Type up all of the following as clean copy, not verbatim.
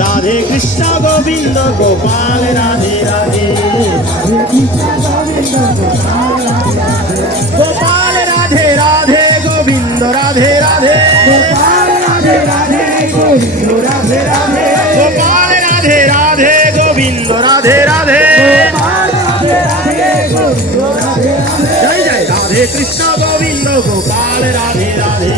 राधे कृष्ण गोविंद गोपाल राधे राधे गोपाल राधे राधे गोविंद राधे राधे गोपाल राधे राधे गोविंद राधे राधे गोपाल राधे राधे गोविंद राधे राधे जय जय राधे कृष्ण गोविंद गोपाल राधे राधे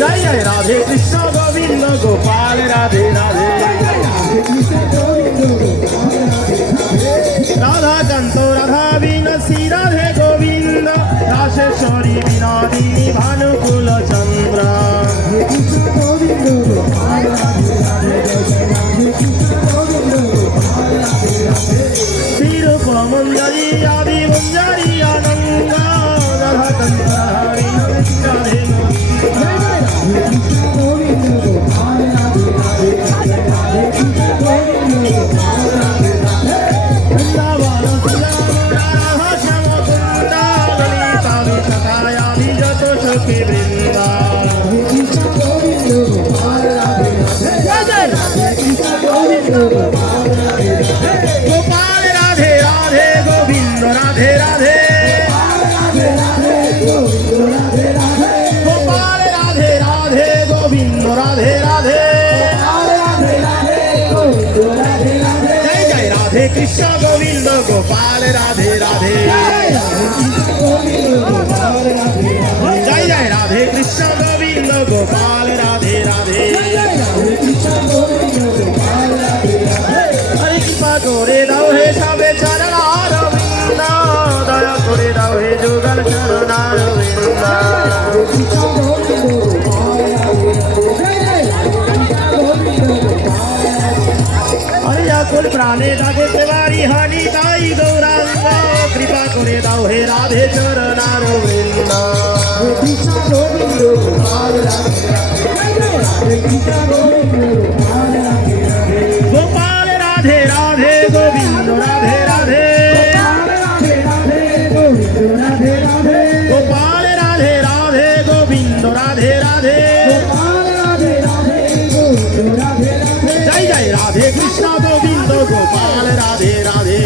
जय जय राधे कृष्ण गोविंद गोपाल राधे राधे राधा कांतो राधा विनसी राधे गोविंद राशेश्वरी विनोदिनी भानुकुल चंद्र श्रीरूप मंजरी आदि मंजरी आनंद राधा कांतो राधे गोपाल राधे राधे गोविंद राधे राधे गोपाल राधे राधे गोविंद राधे राधे जय जय राधे कृष्ण गोविंद गोपाल राधे राधे जय जय राधे कृष्ण गोविंद गोपाल राधे राधे हरे कृपा करे दाओ हे सबे चरणार वृंद दया करे दाओ हे जुगल चरणार वृंद हरे आकुल प्राणे दागे तेवारी हानि ताई गौरांग कृपा करे दाओ हे राधे चरणार वृंद गोपाल राधे राधे गोविंद राधे राधे गोपाल राधे राधे गोविंद राधे राधे जय जय राधे कृष्ण गोविंद गोपाल राधे राधे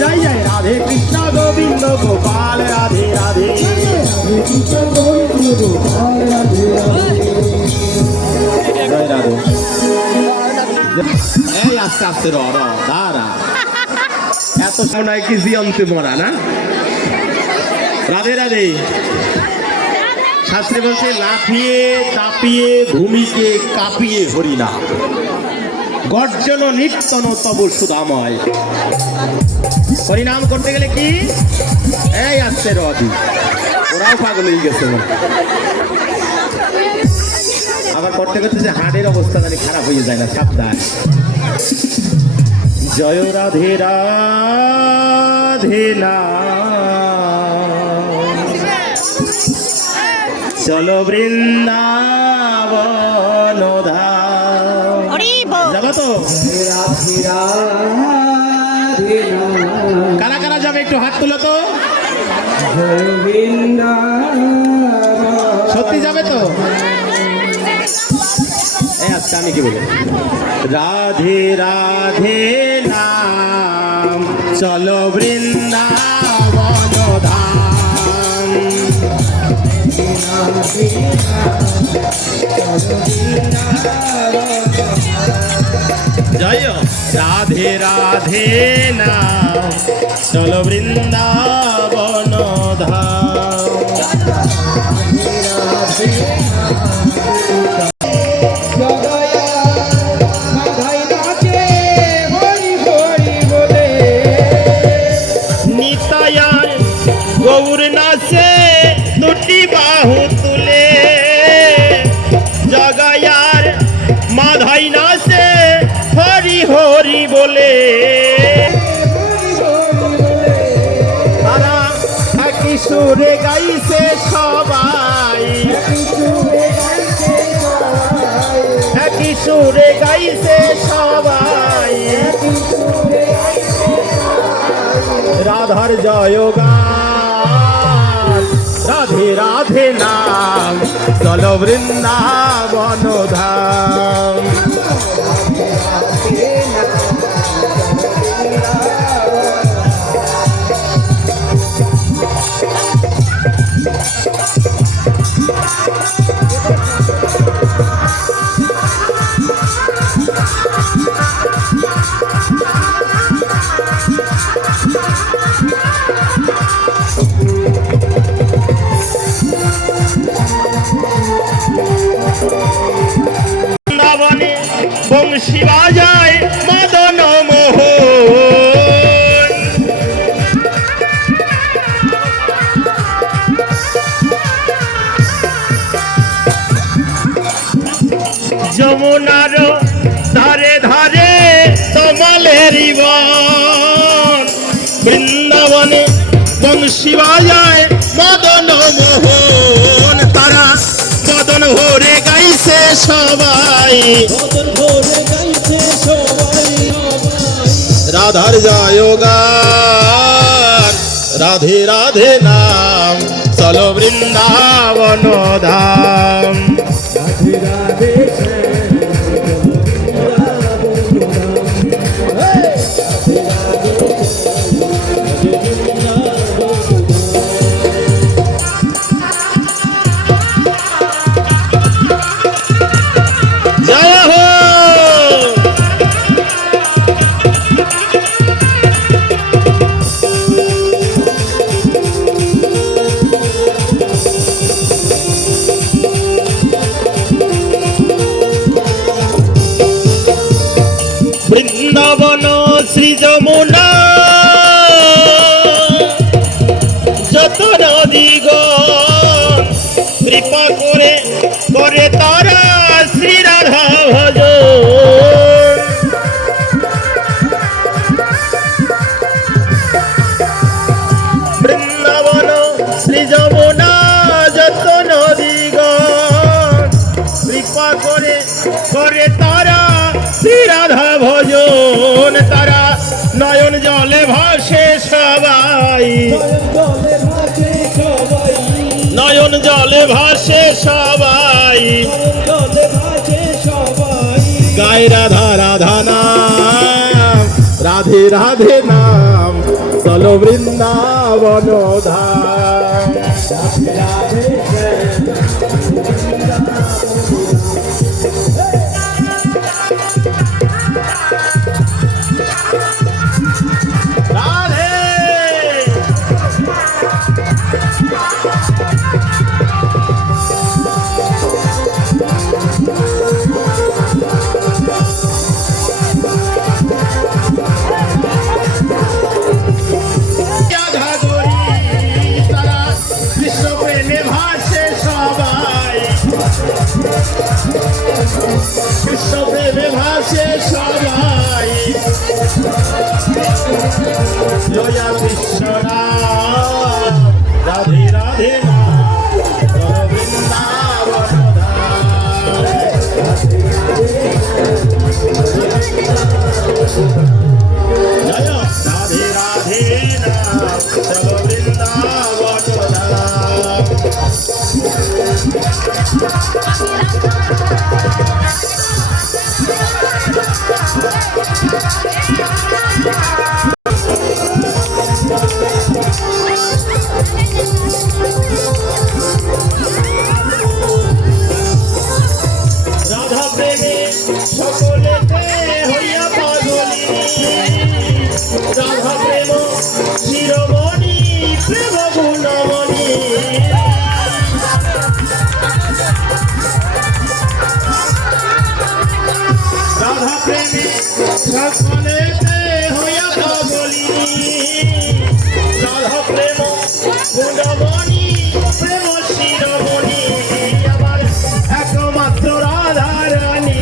जय जय राधे कृष्ण गोविंद गोपाल राधे राधे जय राधे এই আস্তে আস্তে দাঁড়া এত সময় কি জিয়ন্তে মরা না রাধে রাধে শাস্ত্রে বলছে লাফিয়ে চাপিয়ে ভূমিকে কাঁপিয়ে হরিনা গর্জন নিত্যন তব সুধাময় হরিনাম করতে গেলে কি এই আসছে রাধি ওরাও পাগল হয়ে গেছে আবার করতে করতে যে হাড়ের অবস্থা জানি খারাপ হয়ে যায় না সাবধান জয় রাধে রাধে না চলো বৃন্দাবন যাবো তো কারা কারা যাবে একটু হাত তুলো তো সত্যি যাবে তো আচ্ছা আমি কি বলি রাধে রাধে নাম চলো বৃন্দাবন ধাম জয় রাধে রাধে নাম চলো বৃন্দাবন ধাম গৌর নাচে দুটি বাহু তুলে, জগায়ার মাধাই নাচে হরি হরি বলে। তারা একই সুরে গাইছে সবাই, একই সুরে গাইছে সবাই, রাধার জয়গান, রাধে রাধে নাম, চলো বৃন্দাবন ধাম। বৃন্দাবনে বংশী বাজায় মদন মোহন, যমুনার ধারে ধারে তমালের বন। বৃন্দাবনে বংশী বাজায় মদন মোহন, তারা মদন ভরে গাইছে সবাই, রাধার জয়গান, রাধে রাধে নাম, চলো বৃন্দাবন ধাম। জয় হো। বৃন্দাবন শ্রী যমুনা যত নদীগণ, কৃপা করে করে তারা শ্রী রাধা ভজন। বৃন্দাবন শ্রী যমুনা যত নদীগণ, কৃপা করে করে তারা শ্রী রাধা ভজন। তারা নয়ন জলে ভাসে সবাই, নয়ন জলে ভাসে সবাই, গায় রাধা রাধা নাম, রাধে রাধে নাম, চলো বৃন্দাবন ধাম। কৃষ্ণপ্রেমে ভাসে সবাই, জয়া কৃষ্ণ নাম, রাধে রাধে নাম, চলো বৃন্দাবন ধাম। জয় রাধে রাধে নাম, চলো বৃন্দাবন ধাম। রাধা প্রেমে সকলেতে হইয়া পাগলিনী, রাধা প্রেম শিরোমণি প্রেম গুণমণি। রাধা প্রেমে সকলেতে হইয়া পাগলিনী, রাধা প্রেম মুন্ডমণি প্রেম শিরোমণি আমার একমাত্র রাধারানী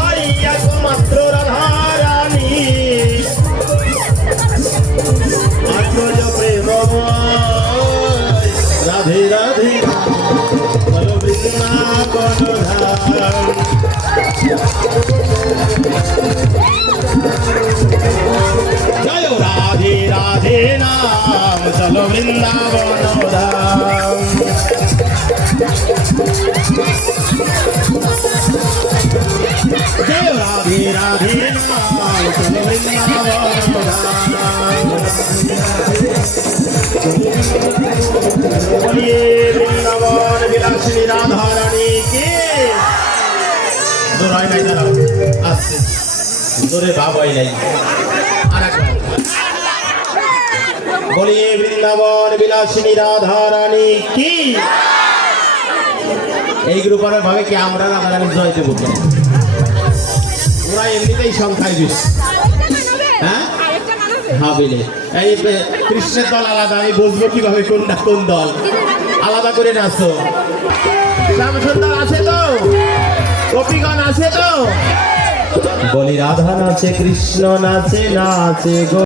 আই একমাত্র রাধারানী আত্মজ প্রেমময় রাধে রাধে বলো বৃন্দাবন ধাম জয় রাধে রাধে নাম চলো বৃন্দাবন ধাম জয় রাধে রাধে নাম চলো বৃন্দাবন ধাম বলিয়ে বৃন্দাবন বিলাসিনী রাধা রানী কে দৌড়াই নাই দাঁড়াও আসছে দৌড়ে ভাবাই নাই বলিয়ে বৃন্দাবন বিলাসিনী রাধা রানী কি এই গ্রুপের ভাবে কি আমরা রাধা রানী জয় দেবো কেন ওরা এমনিতেই সংখ্যায় বেশি হ্যাঁ ভাবিলে এই কৃষ্ণের দল আলাদা আমি বুঝবো কিভাবে কোনটা কোন দল আলাদা করে নাচো শ্যামসুন্দর আছে তো গোপীগণ আছে তো বলি রাধা নাচে কৃষ্ণ নাচে নাচে গো